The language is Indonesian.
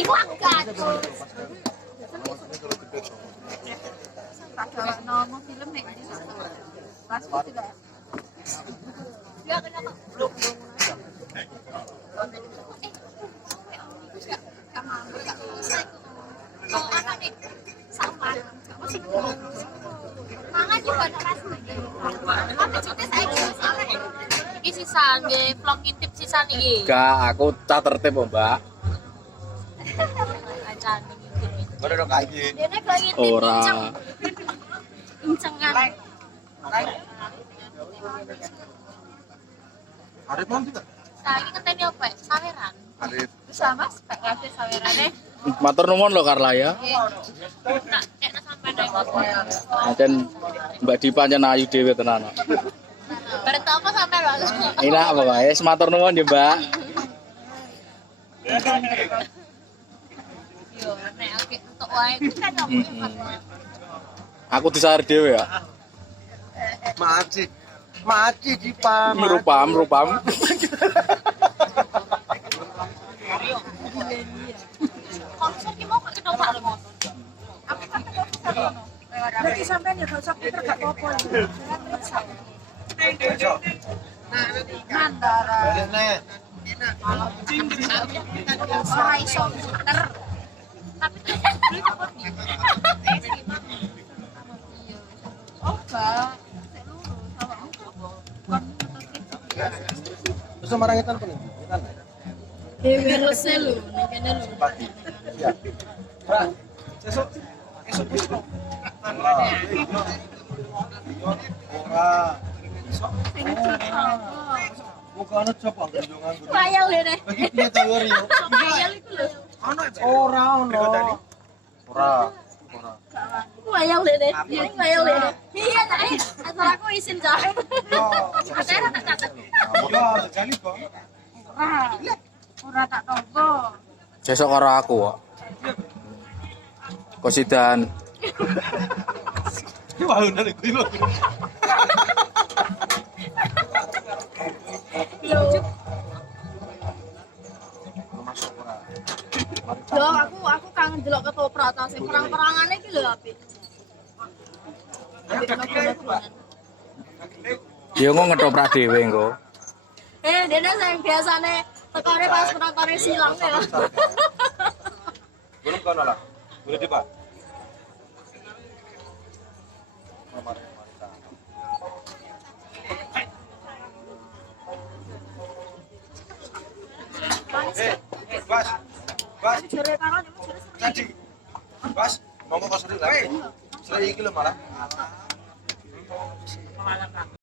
Iku agak. Kalau nonton film nih, pas juga. Ya kenapa? Belum. Kalau apa nih? Sama. Mangan juga ada rasanya. Apa cerita saya? Iki sisan nggih, vlog ngintip sisan iki. Enggak, aku tak tertib kok, Mbak. Acan ngintip. Ora dong kaji. Dene kok ngintip Ora. incengan. Arep mau tidak? Saiki ngenteni apa? Saweran. Arep. Bisa Mas, Pak Kafe sawerane. Matur nuwun lho Karla ya. Nak nek sampean nang ngopo. Pancen Mbak Dipa pancen ayu dhewe tenan. Bareng apa sampean, Mas? Enak pokoke, matur nuwun ya, Mbak. Yo, nek aku entuk wae kan opo. Aku disawer dhewe ya. Maci Dipa. Merupam. Konser ki mau ketemu lho, Mas. Aku kan ketemu Berarti sampean ya gak usah puter gak apa-apa. Mandara. Dene. Ora iso muter. Tapi beli takutnya. Oh, enggak. Sik lurus awakmu. Terus marangitan pun. Kan. Dewe rese lho, ning kene lho. Iya. Pak. Esok besok. Ora. Muga ana coba gendongan. Wayal dene. Bagi piye ta yo Rio? Wayal iku lho. Ora ono. Ora. Wayal dene. Iya, wayal dene. Iya, Nak. Asal aku isin jahe. Katanya tak catet. Yo, jali kok. Ora tak tompo. Sesuk karo aku kok. Kosidan. Ki wae ndek kuwi lho. Masuk ora. Yo, aku kangen delok ketoprak ta sing perang-perangane iki lho apik. Apik nopo-nopoan. Ya engko ngetoprak dhewe engko. Dene sing biasane tekane pas perang-perang silang ya. Belum kono lah. Boleh di Pak. Bas. Bas. Jere tangan yo jere. Tadi. Bas, ngomong kok sering lah. Sering iki lho malah.